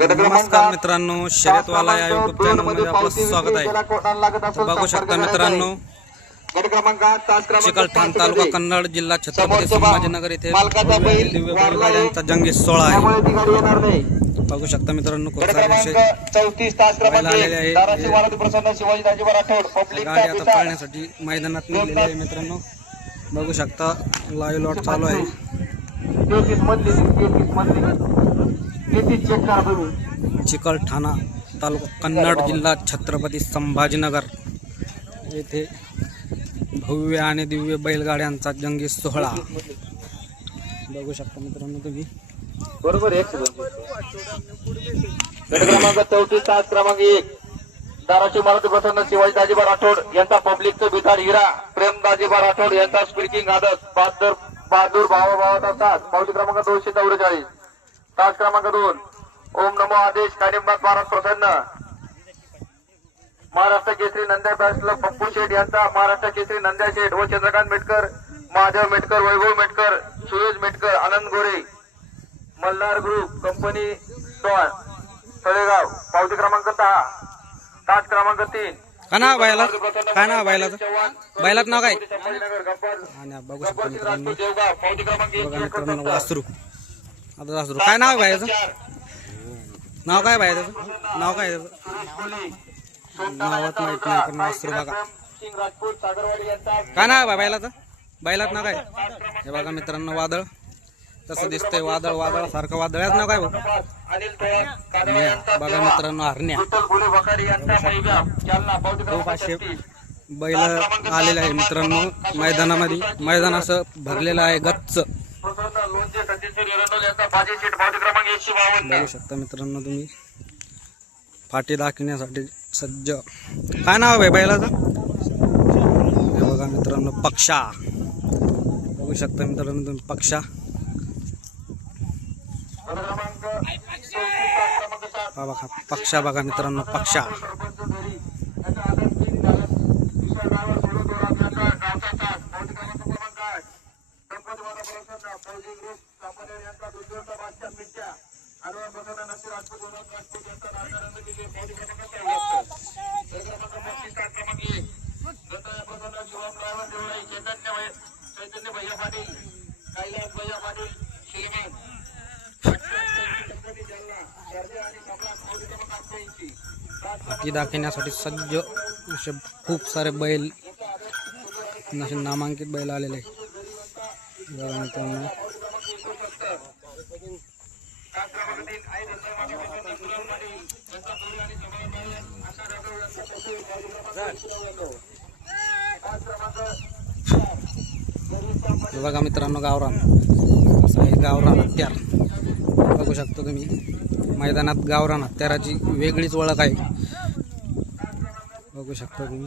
नमस्कार मित्रांनो, शर्यतवाला या युट्यूब चॅनल मध्ये आपलं स्वागत आहे। बघू शकता मित्रांनो, चिकलठाण तालुका कन्नड जिल्हा छत्रपती संभाजीनगर येथे दिव्य बैलगाड्यांचा जंगी सोहळा आहे। बघू शकता मित्रांनो, खूप सारे विषय बैल आलेले आहे। गाडी आता पळण्यासाठी मैदानात निघालेली आहे मित्रांनो। बघू शकता लाईव्ह लॉट चालू आहे। चिकलठाणा तालुका कन्नड जिल्हा छत्रपती संभाजीनगर येथे भव्य आणि दिव्य बैलगाड्यांचा जंगी सोहळा बघू शकता मित्रांनो तुम्ही। बरोबर आहे। क्रमांक 34 तास क्रमांक 1 धाराशिव मारुती प्रसन्न शिवाजी दाजीबा राठोड यांचा पब्लिकचं बिथाड हिरा प्रेम दाजीबा राठोड यांचा स्पीकिंग आदत बहादूर भावाचा साथ पावती क्रमांक 244 तास क्रमांक 2 ओम नमो आदेश कानिमनाथ महाराज प्रसन्न महाराष्ट्र केसरी नंद्या बॅसला पप्पू शेठ यांचा महाराष्ट्र केसरी नंद्या शेठ व चंद्रकांत मेटकर महादेव मेटकर वैभव मेटकर सुरेश मेटकर आनंद गोरे मल्हार ग्रुप कंपनी टॉय तळेगाव पावती क्रमांक 10 तास क्रमांक 3 काय नाव बैला बैलात नाव काय आणि बघू शकता मित्रांनो पावती क्रमांक 1 बघा मित्रांनो वासरू आता वासरू काय नाव आहे बायाचं नाव काय बायाचं नाव काय नावात माहित नाही पण वासरू बघा काय नाव आहे बैलाचं बैलात नाव काय हे बघा मित्रांनो वादळ तसं दिसतंय वादळ वादळासारखं वादळाच नाव काय बघा मित्रांनो हरण्या खूप असे बैल आलेले आहे मित्रांनो मैदानामध्ये मैदान असं भरलेलं आहे गच्च बघू शकता मित्रांनो तुम्ही फाटी दाखवण्यासाठी सज्ज काय नाव आहे बैलाचं हे बघा मित्रांनो पक्षा बघू शकता मित्रांनो तुम्ही पक्षा बघा पक्षा बघा मित्रांनो पक्षा फाटी दाखवण्यासाठी सज्ज असे खूप सारे बैल असे नामांकित बैल आलेले आहे मित्रांनो बघा मित्रांनो गावरान असं आहे गावरान हत्यार बघू शकता तुम्ही मैदानात गावरान हत्याराची वेगळीच ओळख आहे बघू शकता तुम्ही।